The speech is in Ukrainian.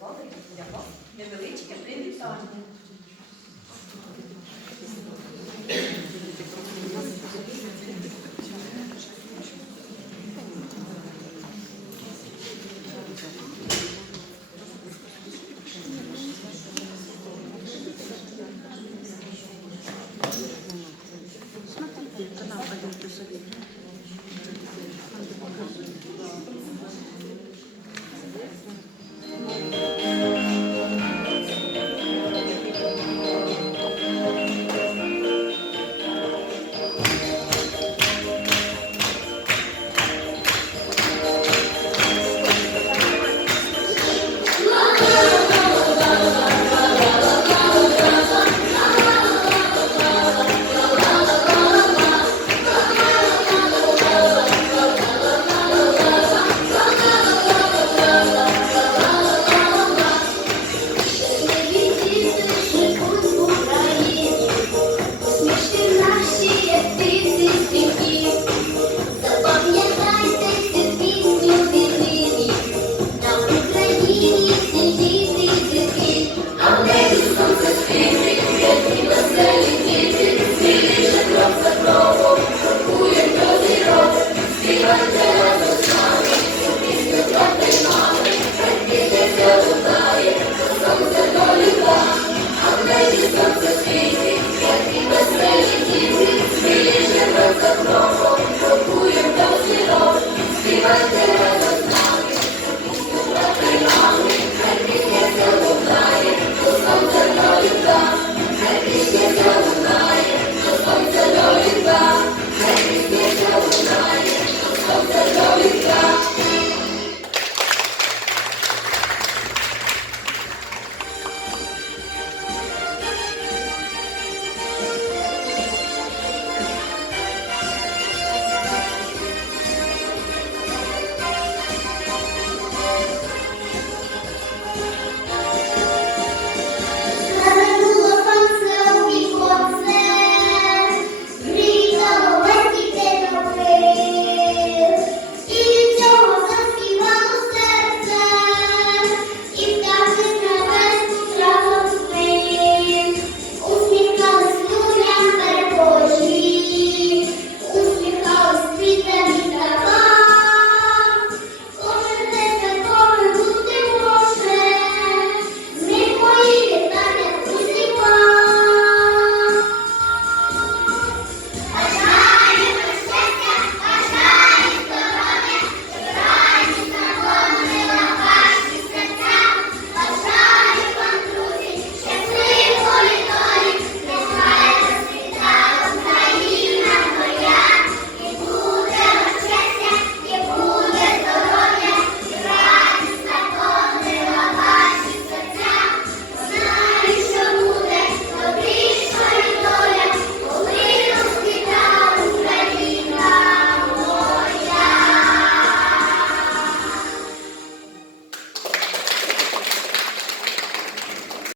підготували для вас невеличке привітання. Смотрите, канал. Thank you.